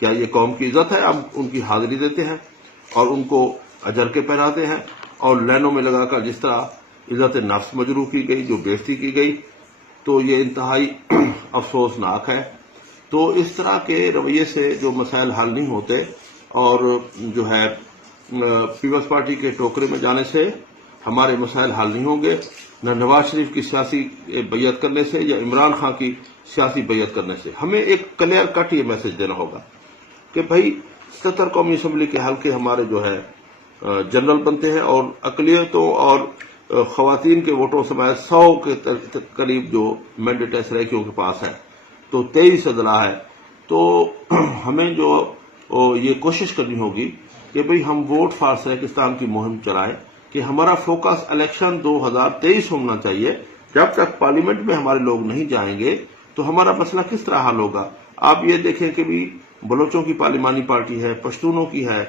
کیا یہ قوم کی عزت ہے؟ ہم ان کی حاضری دیتے ہیں اور ان کو اجر کے پہناتے ہیں اور لینوں میں لگا کر جس طرح عزت نفس مجروح کی گئی، جو بےزتی کی گئی، تو یہ انتہائی افسوسناک ہے۔ تو اس طرح کے رویے سے جو مسائل حل نہیں ہوتے، اور جو ہے پیپلز پارٹی کے ٹوکرے میں جانے سے ہمارے مسائل حل نہیں ہوں گے، نہ نواز شریف کی سیاسی بیعت کرنے سے یا عمران خان کی سیاسی بیعت کرنے سے۔ ہمیں ایک کلیئر کٹ یہ میسج دینا ہوگا کہ بھائی 77 قومی اسمبلی کے حلقے ہمارے جو ہے جنرل بنتے ہیں، اور اقلیتوں اور خواتین کے ووٹوں سمیت 100 کے قریب جو مینڈیٹ ہے سرائکیوں کے پاس ہے، تو 23 اضلاع ہے۔ تو ہمیں جو یہ کوشش کرنی ہوگی کہ بھئی ہم ووٹ فار سریکستان کی مہم چلائیں، کہ ہمارا فوکس الیکشن 2023 ہونا چاہیے۔ جب تک پارلیمنٹ میں ہمارے لوگ نہیں جائیں گے تو ہمارا مسئلہ کس طرح حل ہوگا؟ آپ یہ دیکھیں کہ بھی بلوچوں کی پارلیمانی پارٹی ہے، پشتونوں کی ہے،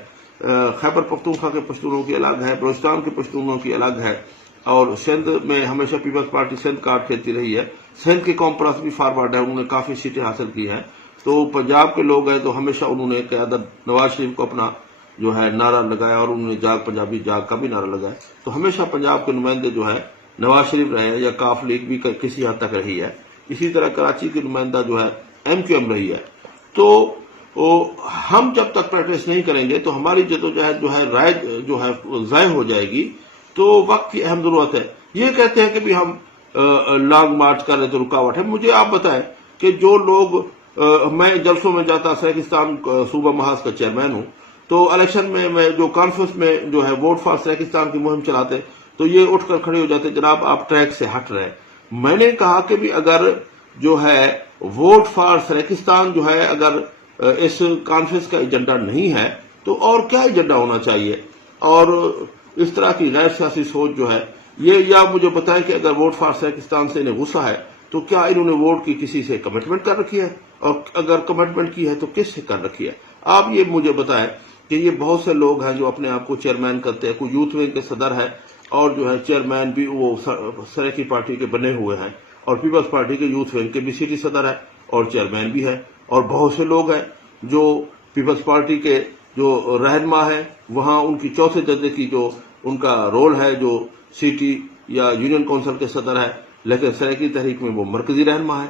خیبر پختونخوا کے پشتونوں کی الگ ہے، بلوچستان کے پشتونوں کی الگ ہے، اور سندھ میں ہمیشہ پیپلز پارٹی سندھ کارڈ کھیلتی رہی ہے۔ سندھ کی قوم پرست بھی فارورڈ ہے، انہوں نے کافی سیٹیں حاصل کی ہیں۔ تو پنجاب کے لوگ ہیں تو ہمیشہ انہوں نے قیادت نواز شریف کو اپنا جو ہے نعرہ لگایا، اور انہوں نے جاگ پنجابی جاگ کا بھی نعرہ لگایا۔ تو ہمیشہ پنجاب کے نمائندے جو ہے نواز شریف رہے ہیں، یا کاف لیگ بھی کسی حد تک رہی ہے۔ اسی طرح کراچی کی نمائندہ جو ہے MQM رہی ہے۔ تو ہم جب تک پریکٹس نہیں کریں گے تو ہماری جدوجہد جو ہے رائے جو ہے ضائع ہو جائے گی۔ تو وقت کی اہم ضرورت ہے۔ یہ کہتے ہیں کہ بھی ہم لانگ مارچ کر رہے تو رکاوٹ ہے۔ مجھے آپ بتائیں کہ جو لوگ میں جلسوں میں جاتا، سریکستان صوبہ محاذ کا چیئرمین ہوں، تو الیکشن میں جو کانفرنس میں جو ہے ووٹ فار سریکستان کی مہم چلاتے، تو یہ اٹھ کر کھڑے ہو جاتے، جناب آپ ٹریک سے ہٹ رہے ہیں۔ میں نے کہا کہ بھی اگر جو ہے ووٹ فار سریکستان جو ہے اگر اس کانفرنس کا ایجنڈا نہیں ہے تو اور کیا ایجنڈا ہونا چاہیے؟ اور اس طرح کی غیر سیاسی سوچ جو ہے یہ، یا مجھے بتائیں کہ اگر ووٹ فار سریکستان سے انہیں غصہ ہے تو کیا انہوں نے ووٹ کی کسی سے کمٹمنٹ کر رکھی ہے؟ اور اگر کمٹمنٹ کی ہے تو کس سے کر رکھی ہے؟ آپ یہ مجھے بتائیں کہ یہ بہت سے لوگ ہیں جو اپنے آپ کو چیئرمین کرتے ہیں، کوئی یوتھ ونگ کے صدر ہے اور جو ہے چیئرمین بھی وہ سریکی پارٹی کے بنے ہوئے ہیں، اور پیپلز پارٹی کے یوتھ ونگ کے بھی سٹی صدر ہے اور چیئرمین بھی ہے، اور بہت سے لوگ ہیں جو پیپلز پارٹی کے جو رہنما ہیں، وہاں ان کی چوتھے درجے کی جو ان کا رول ہے، جو سٹی یا یونین کونسل کے صدر ہے، لیکن سریکی تحریک میں وہ مرکزی رہنما ہے۔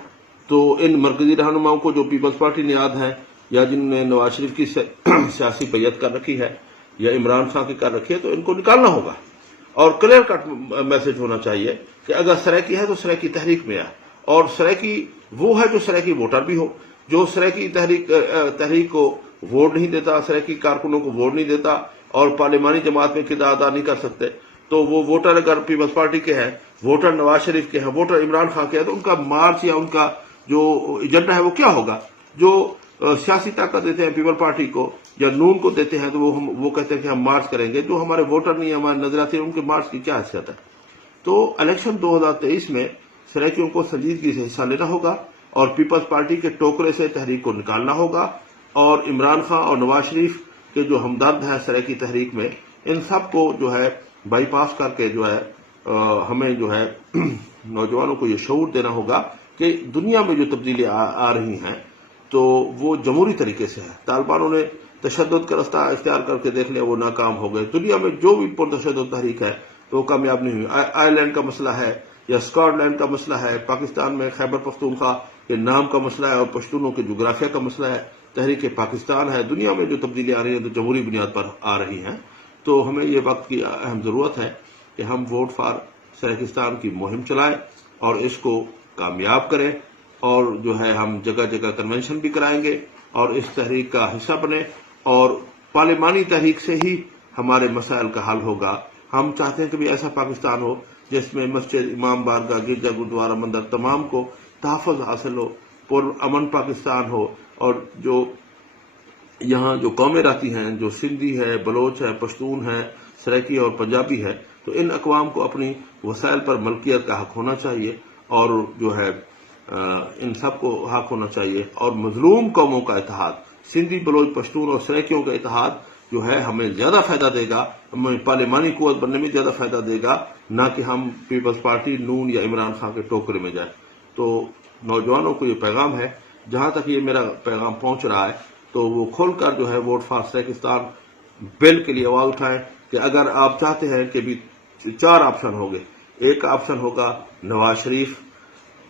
تو ان مرکزی رہنماؤں کو جو پیپلز پارٹی نے یاد ہے، یا جنہوں نے نواز شریف کی سیاسی بیعت کر رکھی ہے یا عمران خان کی کر رکھی ہے، تو ان کو نکالنا ہوگا، اور کلیئر کٹ میسج ہونا چاہیے کہ اگر سریکی ہے تو سریکی تحریک میں آئے، اور سریکی وہ ہے جو سریکی ووٹر بھی ہو، جو سریکی تحریک کو ووٹ نہیں دیتا، سریکی کارکنوں کو ووٹ نہیں دیتا، اور پارلیمانی جماعت میں کردار ادا نہیں کر سکتے، تو وہ ووٹر اگر پیپلز پارٹی کے ہیں، ووٹر نواز شریف کے ہیں، ووٹر عمران خان کے ہیں، تو ان کا مارچ یا ان کا جو ایجنڈا ہے وہ کیا ہوگا؟ جو سیاسی طاقت دیتے ہیں پیپل پارٹی کو یا نون کو دیتے ہیں تو وہ کہتے ہیں کہ ہم مارچ کریں گے، جو ہمارے ووٹر نہیں، ہمارے نظریاتی ہیں، ان کے مارچ کی کیا حیثیت ہے؟ تو الیکشن 2023 میں سریکیوں کو سنجیدگی سے حصہ لینا ہوگا، اور پیپلز پارٹی کے ٹوکرے سے تحریک کو نکالنا ہوگا، اور عمران خان اور نواز شریف کے جو ہمدرد ہیں سریکی تحریک میں، ان سب کو جو ہے بائی پاس کر کے جو ہے ہمیں جو ہے نوجوانوں کو یہ شعور دینا ہوگا کہ دنیا میں جو تبدیلی آ رہی ہیں تو وہ جمہوری طریقے سے ہے۔ طالبانوں نے تشدد کا رستہ اختیار کر کے دیکھ لیا، وہ ناکام ہو گئے۔ دنیا میں جو بھی پرتشدد تحریک ہے تو وہ کامیاب نہیں ہوئی۔ آئرلینڈ کا مسئلہ ہے یا اسکاٹ لینڈ کا مسئلہ ہے، پاکستان میں خیبر پختونخوا کے نام کا مسئلہ ہے، اور پشتونوں کے جغرافیہ کا مسئلہ ہے، تحریک پاکستان ہے۔ دنیا میں جو تبدیلی آ رہی ہے تو جمہوری بنیاد پر آ رہی ہیں۔ تو ہمیں یہ وقت کی اہم ضرورت ہے کہ ہم ووٹ فار سریکستان کی مہم چلائیں اور اس کو کامیاب کریں، اور جو ہے ہم جگہ جگہ کنونشن بھی کرائیں گے اور اس تحریک کا حصہ بنیں، اور پارلیمانی تحریک سے ہی ہمارے مسائل کا حل ہوگا۔ ہم چاہتے ہیں کہ بھی ایسا پاکستان ہو جس میں مسجد، امام بارگاہ، گرجا، گردوارہ، مندر تمام کو تحفظ حاصل ہو، پر امن پاکستان ہو، اور جو یہاں جو قومیں رہتی ہیں، جو سندھی ہے، بلوچ ہے، پشتون ہے، سریکی اور پنجابی ہے، تو ان اقوام کو اپنی وسائل پر ملکیت کا حق ہونا چاہیے، اور جو ہے ان سب کو حق ہونا چاہیے، اور مظلوم قوموں کا اتحاد، سندھی، بلوچ، پشتون اور سریکیوں کا اتحاد جو ہے ہمیں زیادہ فائدہ دے گا، ہمیں پارلیمانی قوت بننے میں زیادہ فائدہ دے گا، نہ کہ ہم پیپلز پارٹی، نون یا عمران خان کے ٹوکرے میں جائیں۔ تو نوجوانوں کو یہ پیغام ہے، جہاں تک یہ میرا پیغام پہنچ رہا ہے تو وہ کھول کر جو ہے ووٹ فار سریکستان بل کے لیے آواز اٹھائیں کہ اگر آپ چاہتے ہیں کہ بھی 4 آپشن ہوں گے، ایک آپشن ہوگا نواز شریف،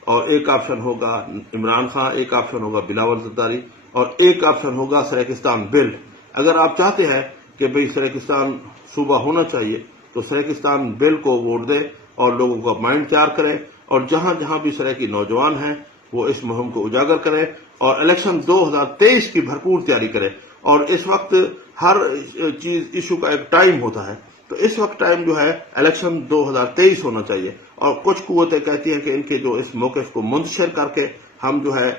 اور ایک آپشن ہوگا عمران خان، ایک آپشن ہوگا بلاول زرداری، اور ایک آپشن ہوگا سریکستان بل۔ اگر آپ چاہتے ہیں کہ بھئی سریکستان صوبہ ہونا چاہیے تو سریکستان بل کو ووٹ دیں اور لوگوں کا مائنڈ تیار کریں، اور جہاں جہاں بھی سریکی نوجوان ہیں وہ اس مہم کو اجاگر کریں اور الیکشن 2023 کی بھرپور تیاری کریں۔ اور اس وقت ہر چیز ایشو کا ایک ٹائم ہوتا ہے، تو اس وقت ٹائم جو ہے الیکشن 2023 ہونا چاہیے، اور کچھ قوتیں کہتی ہیں کہ ان کے جو اس موقف کو منتشر کر کے ہم جو ہے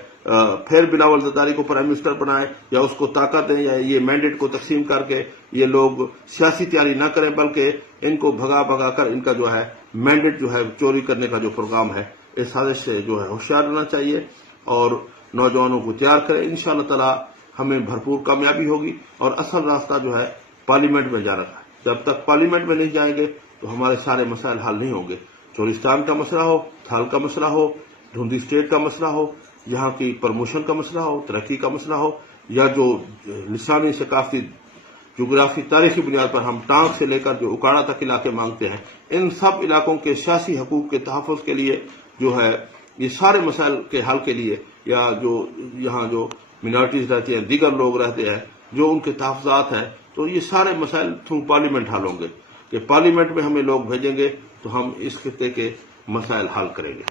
پھر بلاول زرداری کو پرائم منسٹر بنائیں یا اس کو طاقت دیں یا یہ مینڈیٹ کو تقسیم کر کے یہ لوگ سیاسی تیاری نہ کریں، بلکہ ان کو بھگا بھگا کر ان کا جو ہے مینڈیٹ جو ہے چوری کرنے کا جو پروگرام ہے اس سازش سے جو ہے ہوشیار رہنا چاہیے اور نوجوانوں کو تیار کریں۔ انشاءاللہ تعالی ہمیں بھرپور کامیابی ہوگی، اور اصل راستہ جو ہے پارلیمنٹ میں جانا ہے۔ جب تک پارلیمنٹ میں نہیں جائیں گے تو ہمارے سارے مسائل حل نہیں ہوں گے۔ چورستان کا مسئلہ ہو، تھال کا مسئلہ ہو، دھندی اسٹیٹ کا مسئلہ ہو، یہاں کی پروموشن کا مسئلہ ہو، ترقی کا مسئلہ ہو، یا جو لسانی ثقافتی جغرافی تاریخی بنیاد پر ہم ٹانک سے لے کر جو اکاڑا تک علاقے مانگتے ہیں، ان سب علاقوں کے سیاسی حقوق کے تحفظ کے لیے جو ہے یہ سارے مسائل کے حل کے لیے، یا جو یہاں جو منارٹیز رہتی ہیں، دیگر لوگ رہتے ہیں، جو ان کے تحفظات ہیں، تو یہ سارے مسائل تھرو پارلیمنٹ حل ہوں گے، کہ پارلیمنٹ میں ہمیں لوگ بھیجیں گے تو ہم اس خطے کے مسائل حل کریں گے۔